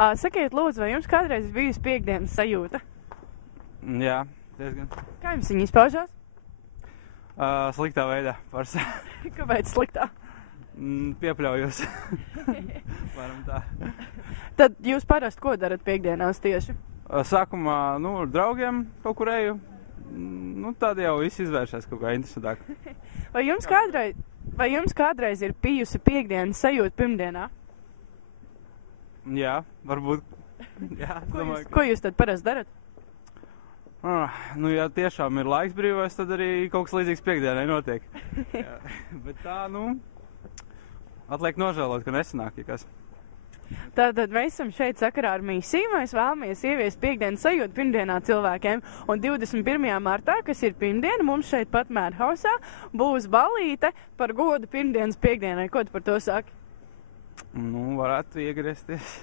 Sakiet, lūdzu, vai jums kādreiz ir bijusi piektdienas sajūta? Jā, diezgan. Kā jums viņa izpaužās? Sliktā veidā. Kāpēc sliktā? Piepļaujos. Varam tā. Tad jūs parasti ko darat piekdienās tieši? Sākumā, ar draugiem kaut kur eju. Tad jau viss izvēršas kaut kā interesantāk. Vai jums kādreiz ir bijusi piekdienas sajūta pirmdienā? Jā, varbūt. Jā, Ko jūs tad parasti darat? Ja tiešām ir laiks brīvais, tad arī kaut kas līdzīgs piekdienai notiek. Jā, bet tā, atliek nožēlot, ka nesanāk, ja kas. Tātad mēs esam šeit sakarā ar misiju, mēs vēlamies ieviest piekdienas sajūtu pirmdienā cilvēkiem, un 21. martā, kas ir pirmdiena, mums šeit pat Mērhausā būs balīte par godu pirmdienas piekdienai. Ko tu par to saki? Varētu iegriezties.